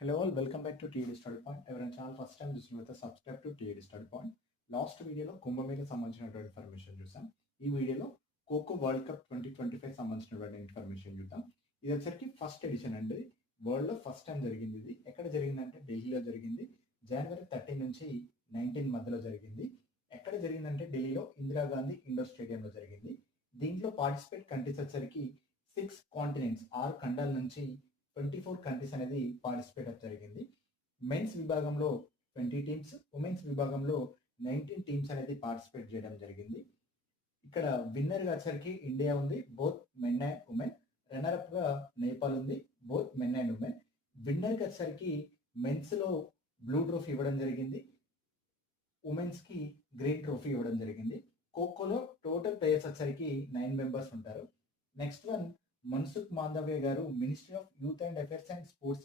Hello all, welcome back to TED Study Point. ఎవరైనా channel first time చూసినట్లయితే subscribe to TED Study Point. Last వీడియోలో కుంభమేళకు సంబంధించినటువంటి information చూసాం. ఈ వీడియోలో ఖోఖో వరల్డ్ కప్ 2025 సంబంధించినటువంటి ఇన్ఫర్మేషన్ చూద్దాం. ఇది వచ్చరికి ఫస్ట్ ఎడిషన్ అండి. వరల్డ్ లో ఫస్ట్ టైం జరిగింది. ఇది ఎక్కడ జరిగిందంటే ఢిల్లీలో జరిగింది. జనవరి 13 నుంచి 19 మధ్యలో జరిగింది. ఎక్కడ జరిగిందంటే ఢిల్లీలో ఇందిరాగాంధీ ఇండోర్ స్టేడియంలో జరిగింది. దీంట్లో పార్టిసిపేట్ కంట్రీస్ వచ్చరికి 6 కాంటినెంట్స్ 6 ఖండాల నుంచి 24 కంట్రీస్ అనేది పార్టిసిపేట్ జరిగింది. మెన్స్ విభాగంలో 20 టీమ్స్, ఉమెన్స్ విభాగంలో 19 టీమ్స్ అనేది పార్టిసిపేట్ చేయడం జరిగింది. ఇక్కడ విన్నర్ గా వచ్చరికి ఇండియా ఉంది, both men and women. Runner up గా నేపాల్ ఉంది, both men and women. Winner కి వచ్చరికి మెన్స్ లో బ్లూ ట్రోఫీ ఇవ్వడం జరిగింది, ఉమెన్స్ కి గ్రీన్ ట్రోఫీ ఇవ్వడం జరిగింది. ఖోఖోలో టోటల్ ప్లేయర్స్ వచ్చరికి 9 మెంబర్స్ ఉంటారు. నెక్స్ట్ వన్ మన్సుఖ్ మాండవ్య గారు ministry of youth and affairs and sports